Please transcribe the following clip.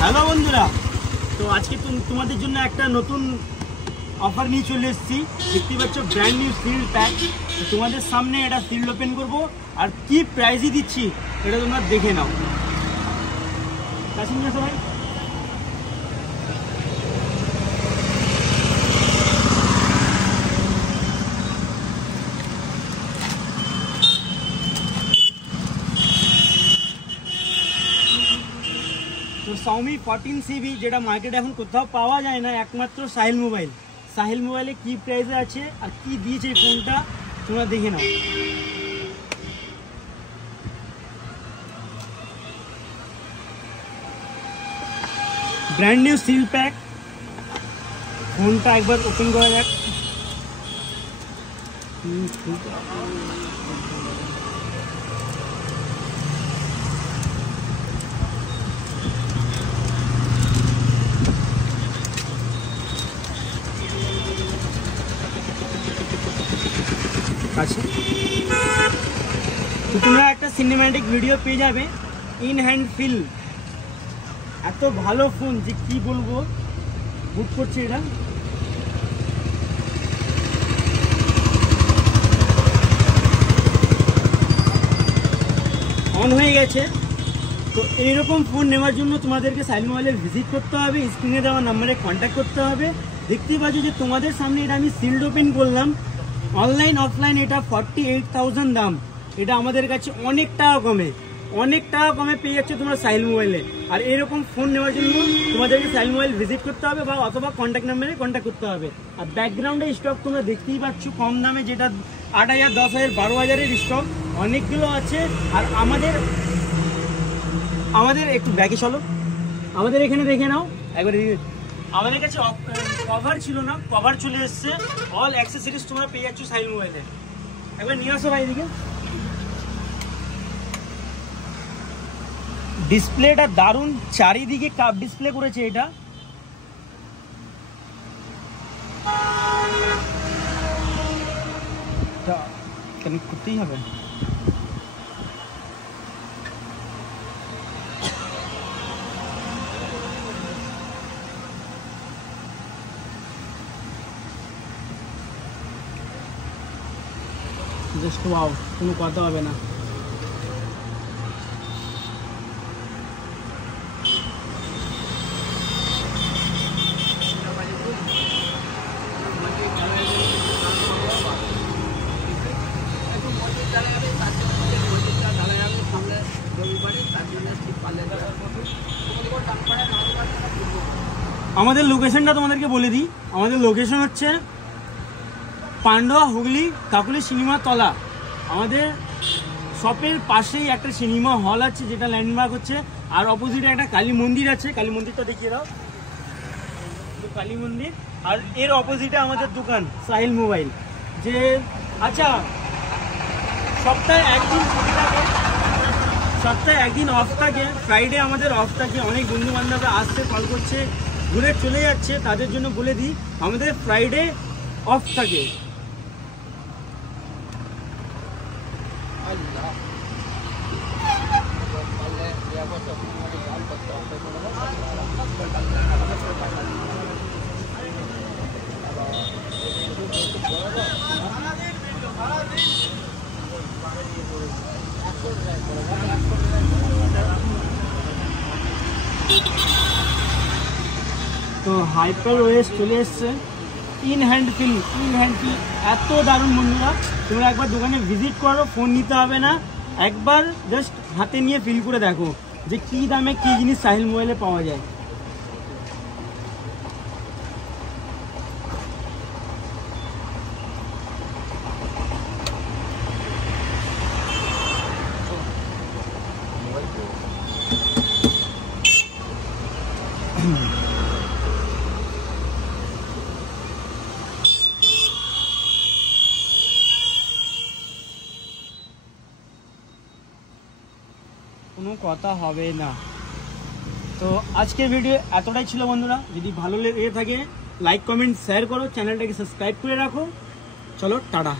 হ্যালো বন্ধুরা, তো আজকে তোমাদের জন্য একটা নতুন অফার নিয়ে চলে এসেছি। দেখতে পাচ্ছ ব্র্যান্ড নিউ সিল প্যাক। তোমাদের সামনে এটা সিল ওপেন করব আর কি প্রাইসই দিচ্ছি এটা তোমরা দেখে নাও। কাছে নিয়ে আসো ভাই। তো Xiaomi 14CV যেটা মার্কেটে এখন কোথাও পাওয়া যায় না, একমাত্র সাহিল মোবাইল। সাহিল মোবাইলে কি প্রাইসে আছে আর কি দিয়েছে এই ফোনটা তোমরা দেখে নাও। ব্র্যান্ড নিউ সিল প্যাক, ফোনটা একবার ওপেন করা যাক। আছে তো তোমরা একটা সিনেম্যাটিক ভিডিও পেয়ে যাবে। ইন হ্যান্ড ফিল, এত ভালো ফোন যে কি বলবো। বুট করছে, এটা অন হয়ে গেছে। তো এইরকম ফোন নেওয়ার জন্য তোমাদেরকে সাহিল মোবাইলে ভিজিট করতে হবে, স্ক্রিনে দেওয়া নাম্বারে কন্ট্যাক্ট করতে হবে। দেখতেই পাচ্ছ যে তোমাদের সামনে এটা আমি সিল্ড ওপেন করলাম। অনলাইন অফলাইন এটা 48,000 দাম। এটা আমাদের কাছে অনেক টাকা কমে পেয়ে যাচ্ছে তোমরা সাহিল মোবাইলে। আর এরকম ফোন নেওয়ার জন্য তোমাদেরকে সাহিল মোবাইল ভিজিট করতে হবে বা অথবা কন্ট্যাক্ট নাম্বারে কন্ট্যাক্ট করতে হবে। আর ব্যাকগ্রাউন্ডে স্টক তোমরা দেখতেই পাচ্ছ কম দামে, যেটা 8,000, 10,000, 12,000-এর স্টক অনেকগুলো আছে। আর আমাদের একটু ব্যাকে চলো, আমাদের এখানে দেখে নাও একবার। আমাদের কাছে কভার ছিল না, কভার চলে এসছে। অল অ্যাক্সেসরিজ তোমরা পেয়ে যাচ্ছ সাহিল মোবাইলে। একবার নিয়ে আসো ভাই এদিকে। ডিসপ্লেটা দারুণ, চারিদিকে কাপ ডিসপ্লে করেছে। এটা কানেক্ট করতেই হবে। জাস্ট ওয়াও, কোনো কথা হবে না। আমাদের লোকেশনটা তোমাদেরকে বলে দিই। আমাদের লোকেশন হচ্ছে পান্ডুয়া, হুগলি, কাকুলি সিনেমা তলা। আমাদের শপের পাশেই একটা সিনেমা হল আছে, যেটা ল্যান্ডমার্ক হচ্ছে। আর অপোজিটে একটা কালী মন্দির আছে, কালী মন্দিরটা দেখিয়ে দাও। কালী মন্দির, আর এর অপোজিটে আমাদের দোকান সাহিল মোবাইল। যে আচ্ছা, সপ্তাহে একদিন ছুটি থাকে, সপ্তাহে একদিন অফ থাকে, ফ্রাইডে আমাদের অফ থাকে। অনেক বন্ধু বান্ধবরা আসছে, কল করছে, ঘুরে চলে যাচ্ছে, তাদের জন্য বলে দিই আমাদের ফ্রাইডে অফ থাকে। তো হাইপার ওএস চলে এসছে। ইন হ্যান্ড ফিল এত দারুণ বন্ধুরা। তোমরা একবার দোকানে ভিজিট করো, ফোন নিতে হবে না, একবার জাস্ট হাতে নিয়ে ফিল করে দেখো যে কি দামে কি জিনিস সাহিল মোবাইলে পাওয়া যায়। কোনো কথা হবে না। তো আজকের ভিডিও এতটাই ছিল বন্ধুরা। যদি ভালো লেগে থাকে লাইক কমেন্ট শেয়ার করো, চ্যানেলটাকে সাবস্ক্রাইব করে রাখো। চলো টাটা।